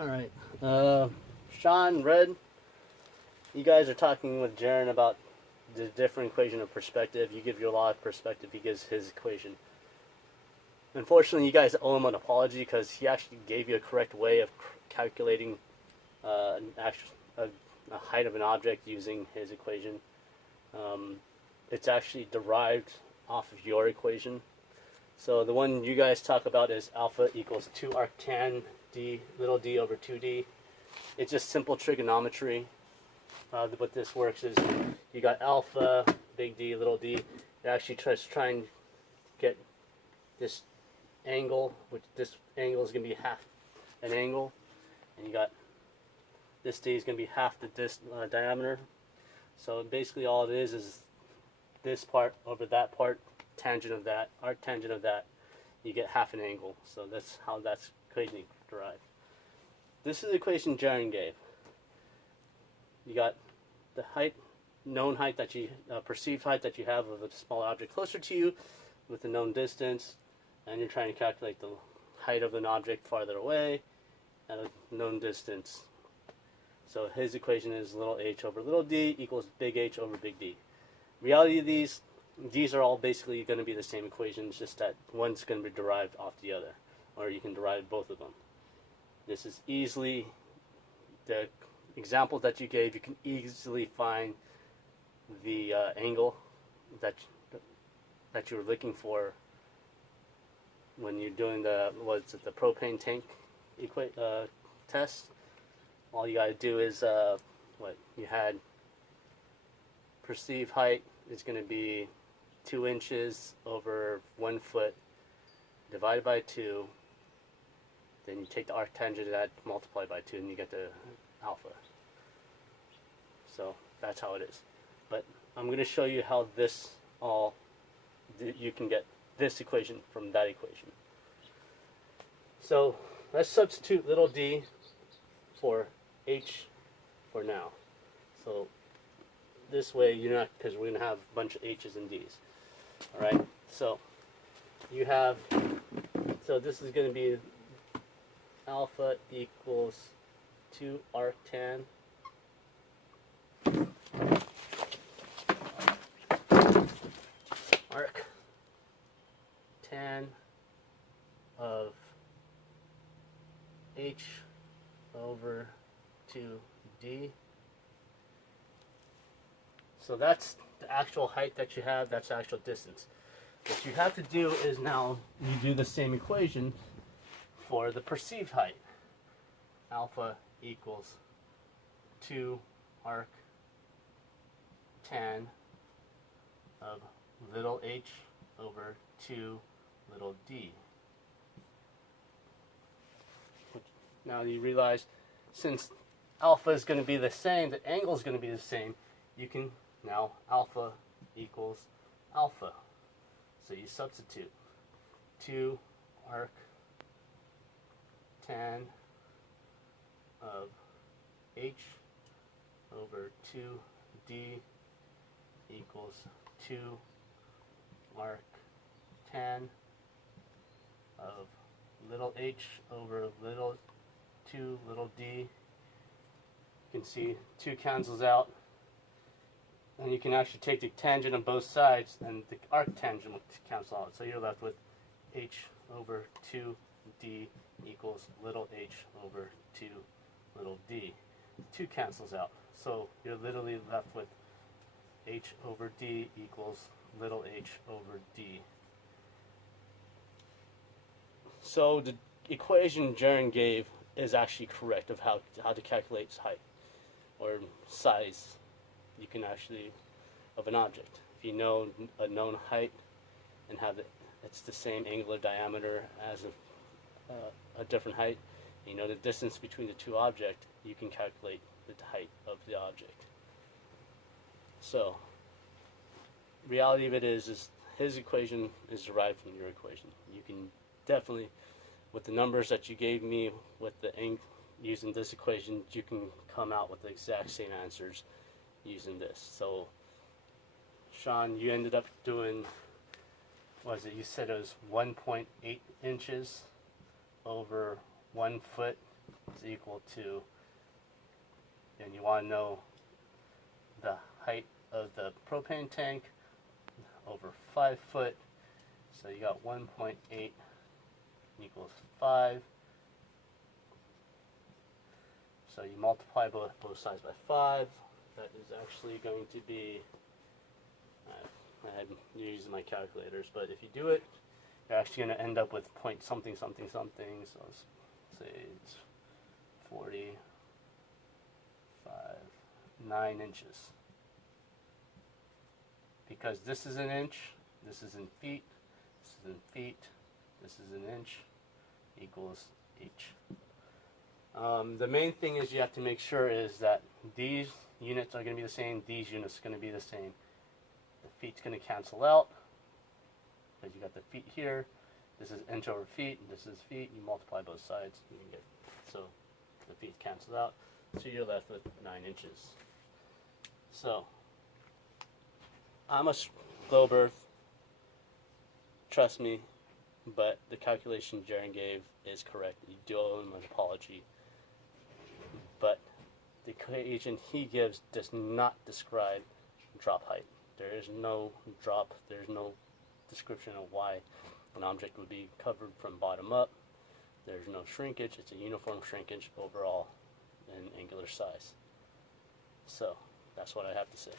Alright. Shawn, Red, you guys are talking with Jaren about the different equation of perspective. You give your law of perspective, he gives his equation. Unfortunately, you guys owe him an apology because he actually gave you a correct way of calculating a height of an object using his equation. It's actually derived off of your equation. So the one you guys talk about is alpha equals 2 arctan d little d over 2d. It's just simple trigonometry. What this works is you got alpha, big D, little d. It actually tries to try and get this angle, which this angle is going to be half an angle. And you got this d is going to be half the diameter. So basically all it is this part over that part, tangent of that, arctangent of that, you get half an angle. So that's how that's equation derived. This is the equation Jaren gave. You got the height, known height that you, perceived height that you have of a small object closer to you with the known distance, and you're trying to calculate the height of an object farther away at a known distance. So his equation is little h over little d equals big H over big D. Reality of these are all basically going to be the same equations, just that one's going to be derived off the other, or you can derive both of them. This is easily, the example that you gave, you can easily find the angle that you were looking for when you're doing the propane tank test. All you got to do is what you had perceived height is going to be 2 inches over 1 foot divided by 2. Then you take the arctangent of that, multiply by 2, and you get the alpha. So that's how it is. But I'm going to show you how you can get this equation from that equation. So let's substitute little d for h for now. So this way you're not, because we're going to have a bunch of h's and d's. Alright, so you have, so this is going to be alpha equals 2 arctan arctan of h over 2d. So that's the actual height that you have, that's the actual distance. What you have to do is now you do the same equation for the perceived height. Alpha equals 2 arc tan of little h over 2 little d. Now you realize since alpha is going to be the same, the angle is going to be the same, you can now alpha equals alpha. So you substitute 2 arc tan of h over 2d equals 2 arc tan of little h over little 2 little d. You can see 2 cancels out, and you can actually take the tangent on both sides and the arctangent will cancel out. So you're left with h over 2d equals little h over 2 little d. 2 cancels out. So you're literally left with h over d equals little h over d. So the equation Jaren gave is actually correct of how to calculate height or size. You can actually of an object. If you know a known height and have it's the same angular diameter as a different height, you know the distance between the two objects, you can calculate the height of the object. So reality of it is his equation is derived from your equation. You can definitely, with the numbers that you gave me, with the using this equation, you can come out with the exact same answers using this. So Shawn, you ended up doing, what was it, you said it was 1.8 inches over 1 foot is equal to, and you want to know the height of the propane tank over 5 foot. So you got 1.8 equals 5. So you multiply both sides by 5. That is actually going to be, I had used my calculators, but if you do it, you're actually going to end up with point something something something. So let's say it's 9 inches. Because this is an inch, this is in feet, this is in feet, this is an inch, equals h. The main thing is you have to make sure is that these units are going to be the same, these units are going to be the same. The feet's going to cancel out, because you got the feet here. This is inch over feet, this is feet. You multiply both sides, you can get, so the feet cancel out. So you're left with 9 inches. So I'm a slow birth, trust me, but the calculation Jaron gave is correct. You do owe him an apology. But the equation he gives does not describe drop height. There is no drop, there's no description of why an object would be covered from bottom up. There's no shrinkage, it's a uniform shrinkage overall in angular size. So that's what I have to say.